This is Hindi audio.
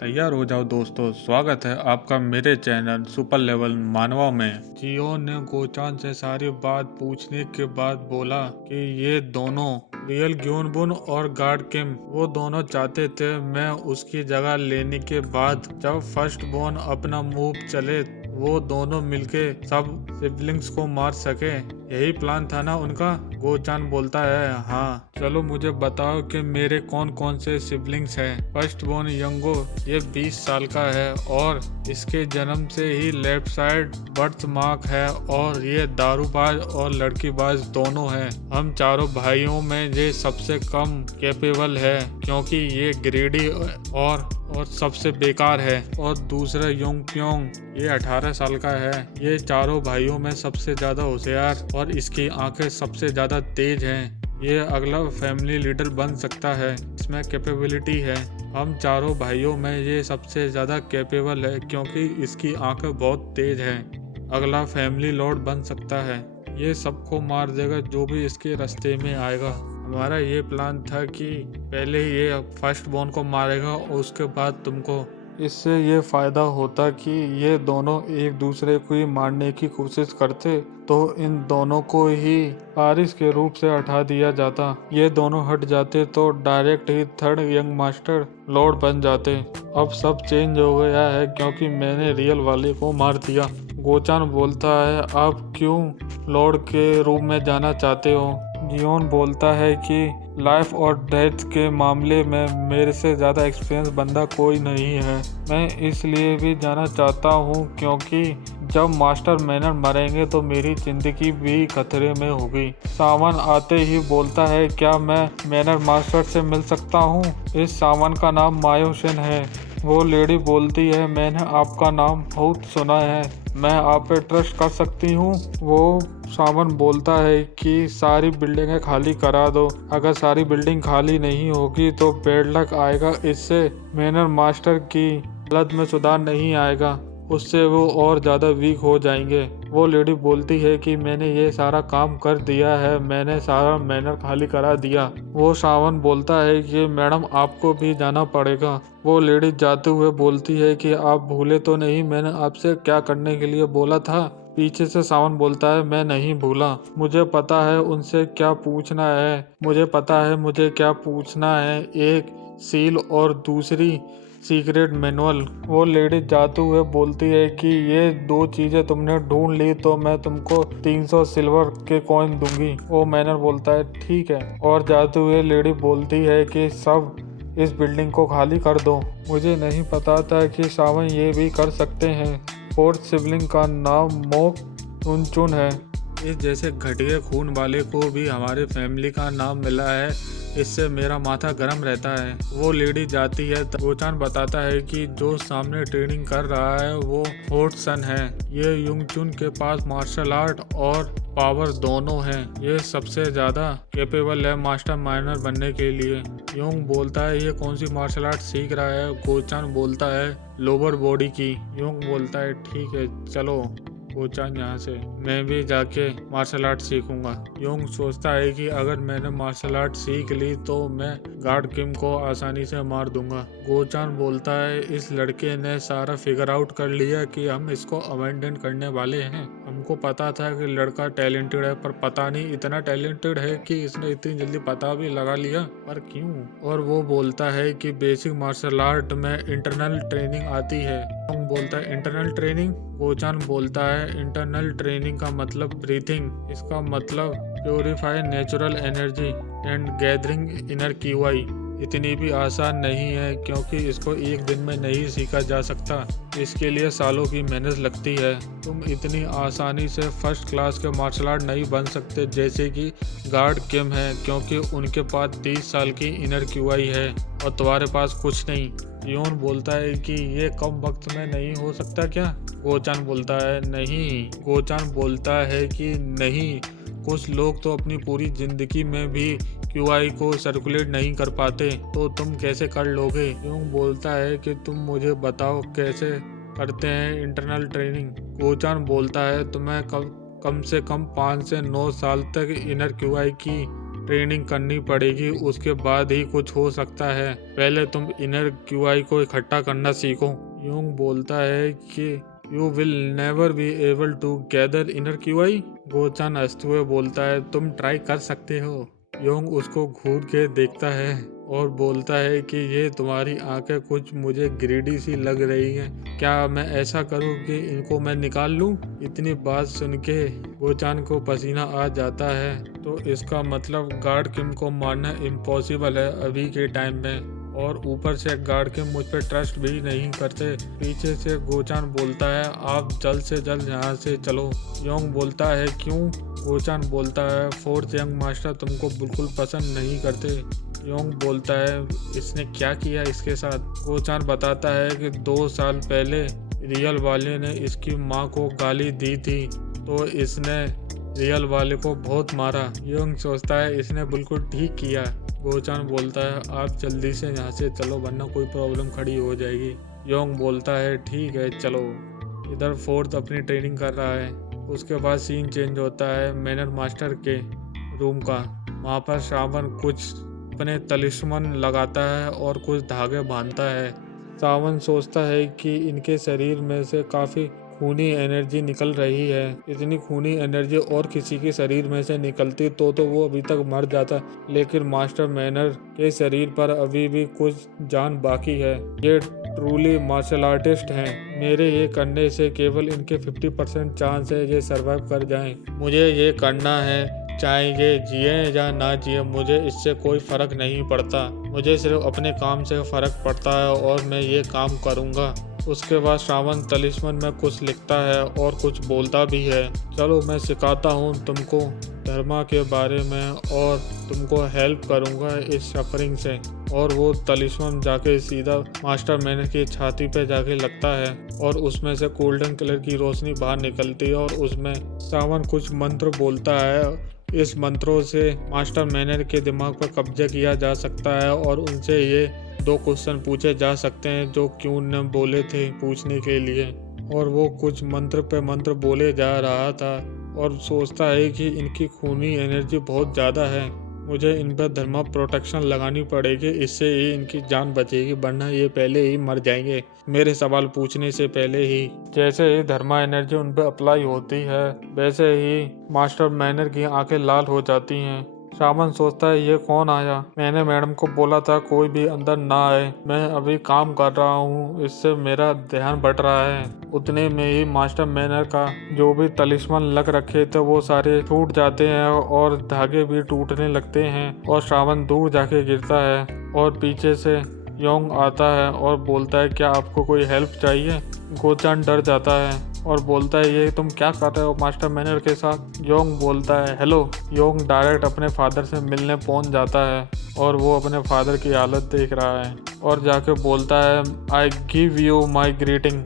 तैयार हो जाओ दोस्तों, स्वागत है आपका मेरे चैनल सुपर लेवल मानवा में। जियो ने गोचान से सारी बात पूछने के बाद बोला कि ये दोनों रियल ग्योनबुन और गार्ड किम वो दोनों चाहते थे मैं उसकी जगह लेने के बाद जब फर्स्ट बोर्न अपना मूव चले वो दोनों मिलके सब सिबलिंग्स को मार सके। यही प्लान था ना उनका। गोचान बोलता है हाँ, चलो मुझे बताओ कि मेरे कौन कौन से सिबलिंग्स हैं। फर्स्ट बोर्न यंगो ये 20 साल का है और इसके जन्म से ही लेफ्ट साइड बर्थ मार्क है और ये दारूबाज और लड़कीबाज दोनों हैं। हम चारों भाइयों में ये सबसे कम कैपेबल है क्योंकि ये ग्रेडी और सबसे बेकार है। और दूसरा योंग प्योंग ये 18 साल का है। ये चारों भाइयों में सबसे ज्यादा होशियार और इसकी आंखें सबसे ज्यादा तेज हैं। ये अगला फैमिली लीडर बन सकता है, इसमें कैपेबिलिटी है। हम चारों भाइयों में ये सबसे ज़्यादा कैपेबल है क्योंकि इसकी आंखें बहुत तेज हैं। अगला फैमिली लॉर्ड बन सकता है। ये सबको मार देगा जो भी इसके रास्ते में आएगा। हमारा ये प्लान था कि पहले ये फर्स्ट बॉर्न को मारेगा और उसके बाद तुमको। इससे ये फ़ायदा होता कि ये दोनों एक दूसरे को ही मारने की कोशिश करते तो इन दोनों को ही वारिस के रूप से हटा दिया जाता। ये दोनों हट जाते तो डायरेक्ट ही थर्ड यंग मास्टर लॉर्ड बन जाते। अब सब चेंज हो गया है क्योंकि मैंने रियल वाले को मार दिया। गोचान बोलता है आप क्यों लॉर्ड के रूप में जाना चाहते हो। जियोन बोलता है कि लाइफ और डेथ के मामले में मेरे से ज़्यादा एक्सपीरियंस बंदा कोई नहीं है। मैं इसलिए भी जाना चाहता हूँ क्योंकि जब मास्टर मैनर मरेंगे तो मेरी ज़िंदगी भी खतरे में होगी। सावन आते ही बोलता है क्या मैं मैनर मास्टर से मिल सकता हूँ। इस सावन का नाम मायोशन है। वो लेडी बोलती है मैंने आपका नाम बहुत सुना है, मैं आप पे ट्रस्ट कर सकती हूँ। वो सावन बोलता है कि सारी बिल्डिंगें खाली करा दो। अगर सारी बिल्डिंग खाली नहीं होगी तो बैड लक आएगा। इससे मैनर मास्टर की हालत में सुधार नहीं आएगा, उससे वो और ज़्यादा वीक हो जाएंगे। वो लेडी बोलती है कि मैंने ये सारा काम कर दिया है, मैंने सारा मैनर खाली करा दिया। वो सावन बोलता है कि मैडम आपको भी जाना पड़ेगा। वो लेडी जाते हुए बोलती है कि आप भूले तो नहीं मैंने आपसे क्या करने के लिए बोला था। पीछे से सावन बोलता है मैं नहीं भूला, मुझे पता है उनसे क्या पूछना है, मुझे पता है मुझे क्या पूछना है, एक सील और दूसरी सीक्रेट मैनुअल। वो लेडी जाते हुए बोलती है कि ये दो चीजें तुमने ढूंढ ली तो मैं तुमको 300 सिल्वर के कॉइन दूंगी। वो मैनर बोलता है ठीक है। और जाते हुए लेडी बोलती है कि सब इस बिल्डिंग को खाली कर दो। मुझे नहीं पता था कि सावन ये भी कर सकते हैं। फोर्थ सिबलिंग का नाम मोक उनचुन है। इस जैसे घटिया खून वाले को भी हमारे फैमिली का नाम मिला है, इससे मेरा माथा गर्म रहता है। वो लेडी जाती है। गोचान बताता है कि जो सामने ट्रेनिंग कर रहा है वो फोर्थ सन है। ये युंगचुन के पास मार्शल आर्ट और पावर दोनों हैं। ये सबसे ज्यादा कैपेबल है मास्टर माइनर बनने के लिए। युंग बोलता है ये कौन सी मार्शल आर्ट सीख रहा है। गोचान बोलता है लोअर बॉडी की। युंग बोलता है ठीक है चलो गोचान यहाँ से, मैं भी जाके मार्शल आर्ट सीखूंगा। योंग सोचता है कि अगर मैंने मार्शल आर्ट सीख ली तो मैं गार्ड किम को आसानी से मार दूंगा। गोचान बोलता है इस लड़के ने सारा फिगर आउट कर लिया कि हम इसको अबैंडन करने वाले हैं। हमको पता था कि लड़का टैलेंटेड है पर पता नहीं इतना टैलेंटेड है कि इसने इतनी जल्दी पता भी लगा लिया, पर क्यों। और वो बोलता है कि बेसिक मार्शल आर्ट में इंटरनल ट्रेनिंग आती है। योंग बोलता है इंटरनल ट्रेनिंग। गोचान बोलता है इंटरनल ट्रेनिंग का मतलब ब्रीथिंग, इसका मतलब purify natural energy and gathering inner QI। इतनी भी आसान नहीं है क्योंकि इसको एक दिन में नहीं सीखा जा सकता, इसके लिए सालों की मेहनत लगती है। तुम इतनी आसानी से फर्स्ट क्लास के मार्शल आर्ट नहीं बन सकते जैसे कि गार्ड किम है क्योंकि उनके पास 30 साल की इनर QI है और तुम्हारे पास कुछ नहीं। योन बोलता है कि ये कम वक्त में नहीं हो सकता क्या। गोचान बोलता है नहीं। गोचान बोलता है कि नहीं, कुछ लोग तो अपनी पूरी जिंदगी में भी QI को सर्कुलेट नहीं कर पाते, तो तुम कैसे कर लोगे। योंग बोलता है कि तुम मुझे बताओ कैसे करते हैं इंटरनल ट्रेनिंग। गोचान बोलता है तुम्हें कम से कम 5 से 9 साल तक इनर QI की ट्रेनिंग करनी पड़ेगी, उसके बाद ही कुछ हो सकता है। पहले तुम इनर क्यूआई को इकट्ठा करना सीखो। योंग बोलता है कि you will never be able to gather inner QI. Gochan हंसते हुए बोलता है तुम ट्राई कर सकते हो। योंग उसको घूर के देखता है और बोलता है कि ये तुम्हारी आंखें कुछ मुझे ग्रीडी सी लग रही हैं। क्या मैं ऐसा करूं कि इनको मैं निकाल लूं? इतनी बात सुन के गोचान को पसीना आ जाता है। तो इसका मतलब गार्ड किम को मारना इम्पॉसिबल है अभी के टाइम में, और ऊपर से गार्ड किम मुझ पर ट्रस्ट भी नहीं करते। पीछे से गोचान बोलता है आप जल्द से जल्द यहाँ से चलो। योंग बोलता है क्यों? गोचान बोलता है फोर्थ यंग मास्टर तुमको बिल्कुल पसंद नहीं करते। योंग बोलता है इसने क्या किया इसके साथ? गोचान बताता है कि 2 साल पहले रियल वाले ने इसकी माँ को गाली दी थी, तो इसने रियल वाले को बहुत मारा। योंग सोचता है इसने बिल्कुल ठीक किया। गोचान बोलता है आप जल्दी से यहाँ से चलो वरना कोई प्रॉब्लम खड़ी हो जाएगी। योंग बोलता है ठीक है चलो। इधर फोर्थ अपनी ट्रेनिंग कर रहा है। उसके बाद सीन चेंज होता है मैनर मास्टर के रूम का। वहाँ पर श्रावण कुछ अपने तलिस्मन लगाता है और कुछ धागे बांधता है। श्रावण सोचता है कि इनके शरीर में से काफ़ी खूनी एनर्जी निकल रही है। इतनी खूनी एनर्जी और किसी के शरीर में से निकलती तो वो अभी तक मर जाता, लेकिन मास्टर मैनर के शरीर पर अभी भी कुछ जान बाकी है। ये ट्रूली मार्शल आर्टिस्ट हैं। मेरे ये करने से केवल इनके 50% चांस है ये सर्वाइव कर जाएं। मुझे ये करना है, चाहे ये जिए या ना जिए मुझे इससे कोई फ़र्क नहीं पड़ता। मुझे सिर्फ अपने काम से फ़र्क पड़ता है और मैं ये काम करूँगा। उसके बाद श्रावण तलिस्मन में कुछ लिखता है और कुछ बोलता भी है। चलो मैं सिखाता हूँ तुमको धर्मा के बारे में और तुमको हेल्प करूँगा इस सफरिंग से। और वो तलिस्मन जाके सीधा मास्टर मैनर की छाती पे जाके लगता है और उसमें से गोल्डन कलर की रोशनी बाहर निकलती है और उसमें श्रावण कुछ मंत्र बोलता है। इस मंत्रों से मास्टर मैनर के दिमाग पर कब्जा किया जा सकता है और उनसे ये 2 क्वेश्चन पूछे जा सकते हैं जो क्यों न बोले थे पूछने के लिए। और वो कुछ मंत्र पे मंत्र बोले जा रहा था और सोचता है कि इनकी खूनी एनर्जी बहुत ज़्यादा है, मुझे इन पर धर्मा प्रोटेक्शन लगानी पड़ेगी, इससे ही इनकी जान बचेगी वरना ये पहले ही मर जाएंगे मेरे सवाल पूछने से पहले ही। जैसे ही धर्मा एनर्जी उन पर अप्लाई होती है वैसे ही मास्टर मैनर की आंखें लाल हो जाती हैं। श्रावण सोचता है ये कौन आया? मैंने मैडम को बोला था कोई भी अंदर ना आए, मैं अभी काम कर रहा हूँ, इससे मेरा ध्यान बट रहा है। उतने में ही मास्टर मैनर का जो भी तलिस्मन लग रखे थे वो सारे टूट जाते हैं और धागे भी टूटने लगते हैं और श्रावण दूर जाके गिरता है और पीछे से योंग आता है और बोलता है क्या आपको कोई हेल्प चाहिए? गोचान डर जाता है और बोलता है ये तुम क्या कर रहे हो मास्टर मैनर के साथ? योंग बोलता है हेलो। योंग डायरेक्ट अपने फादर से मिलने पहुंच जाता है और वो अपने फादर की हालत देख रहा है और जाके बोलता है I give you my greeting.